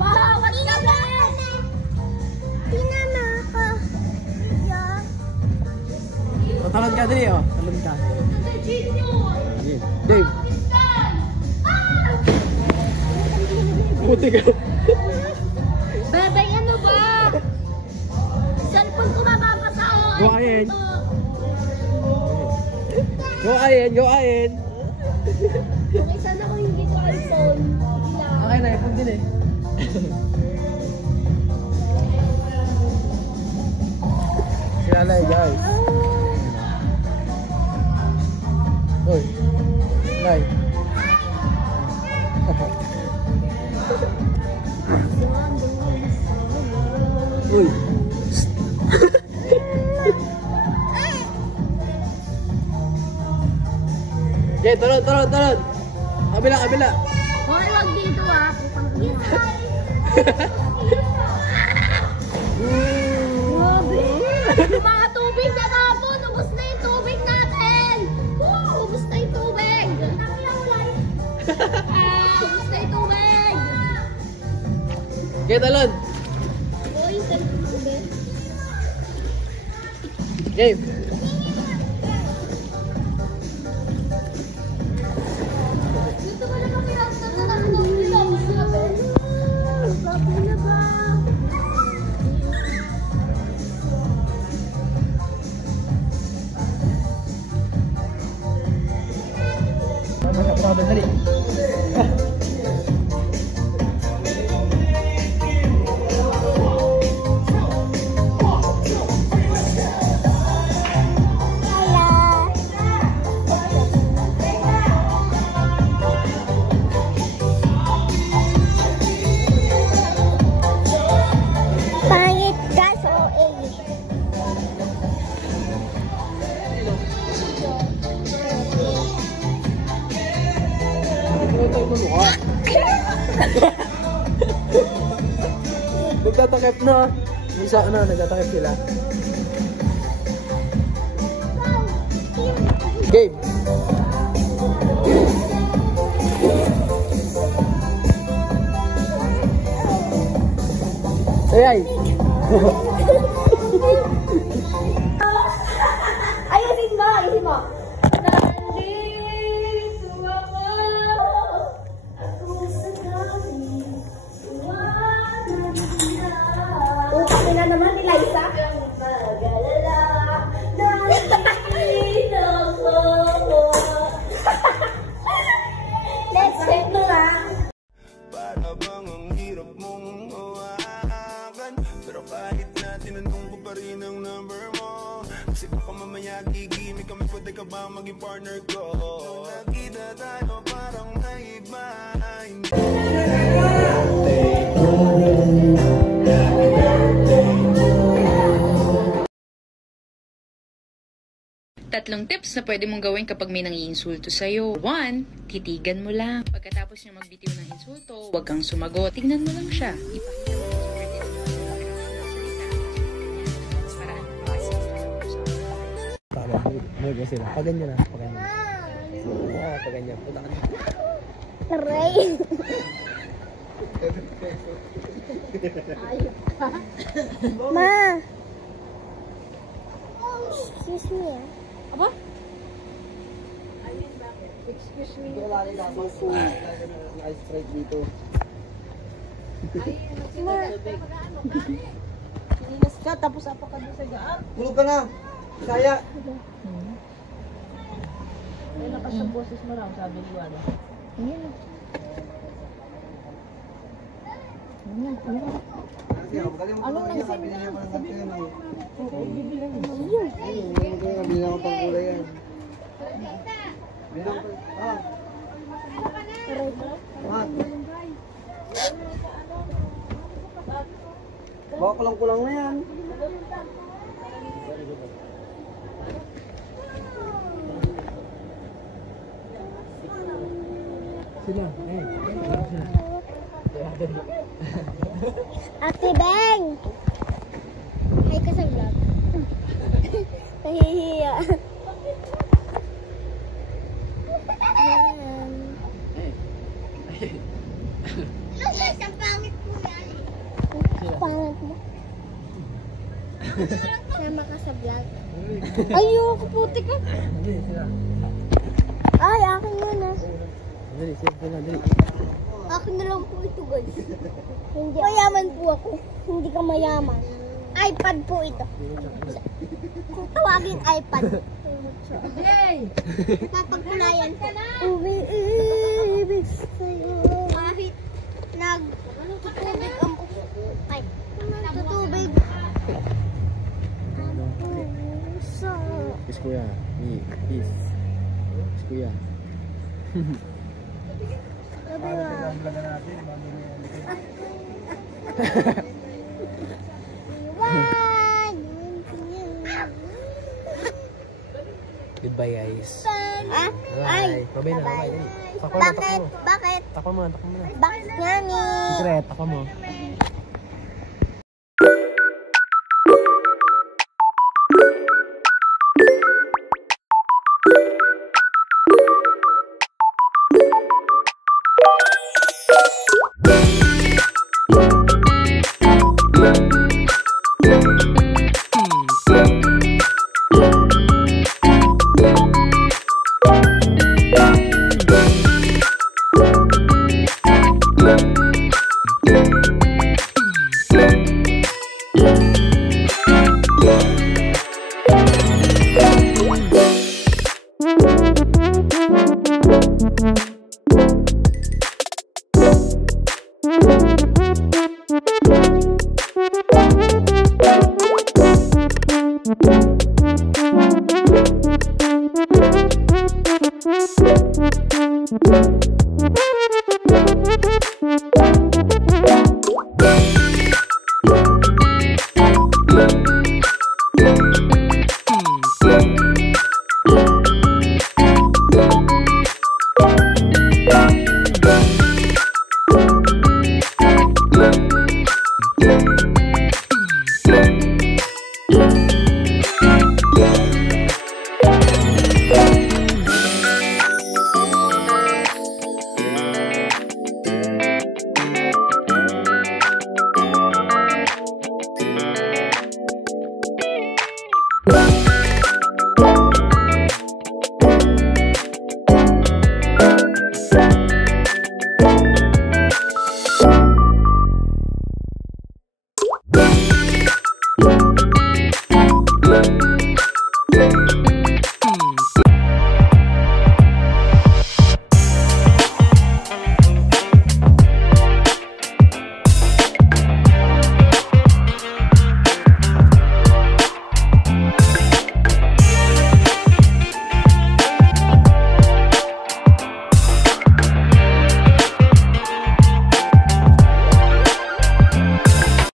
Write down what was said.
Bawat kami! Tinama ako. Talon ka dali, oh. Talon ka. Dave. Buti ka. Bebe, ano ba? Cellphone ko mapapasa ako. Go ahead. Go ahead, go ahead. Okay, sana ko hindi ko iPhone. Okay na, iPhone din eh. Sinalay, guys. Uy. Nay. Uy. Okay, tulad. Kabila. Hoy, wag dito ah. Grabe. Yung mga tubig na tapon. Ubus na yung tubig natin. Ubus na yung tubig. Ubus na yung tubig. Okay, talon. Uy, cellphone ko ba? Game. Gusto ko na mapirasa na lang ng ilong. Grabe na ba? Dali. Pangit ka sa OA. Nagtatakip na. Isa na, nagtatakip sila. Game. Ay. Ayusin mo. Upang nila naman ni Liza. Let's check mo lang. Para bang ang hirap mong mawakan, pero kahit na tinanong ko pa rin ang number mo, kasi baka mamaya gigimik kami, pwede ka ba maging partner ko? Nung nakita tayo parang naiba. Tatlong tips na pwede mong gawin kapag may nangiinsulto sa'yo. 1. Titigan mo lang. Pagkatapos niya magbitiw ng insulto, huwag kang sumagot. Tignan mo lang siya. Ipakita mo Tama, mag-go sila. Paganyan na. Paganyan. Punta ka na. Aray. Ma. Excuse me ah. Apa? Excuse me. Ice straight dito. Ma. Linas ka, tapos apa ka doon sa gaan? Tulog ka na. Kaya. Ay, lakas sa boses mo lang, sabi ko ano. Ano nang sabi niya mo ng ganito yun? Bilang ko pang kulay yan. Bilang ko. Baka kulang-kulang na yan. Sila, Ate Beng! Hi ka sa vlog. Nahihiya. Yan. Ang pangit mo yan. vlog mo. Sama ka sa vlog. Ayoko, putik ka. Dali, sila. Ay, akin yun ah. Dali, sila, dali. Akin na lang po ito, guys. Hindi. Mayaman po ako. Hindi ka mayaman. iPad po ito. Kung tawagin iPad. Hey! Papagpulayan ko. Umiibig sa'yo. Kahit nagtutubig ang ay, tutubig. Ang puso. Kiss kuya. Kiss. Kiss kuya. Sabi nga. Iwan. Goodbye guys. Ah? Ay. Bye-bye na, bye-bye. Dali. Takbo mo, Bakit? takbo mo. Bakit? Takbo mo, takbo mo na. Bakit nga ni? Secret, takbo mo.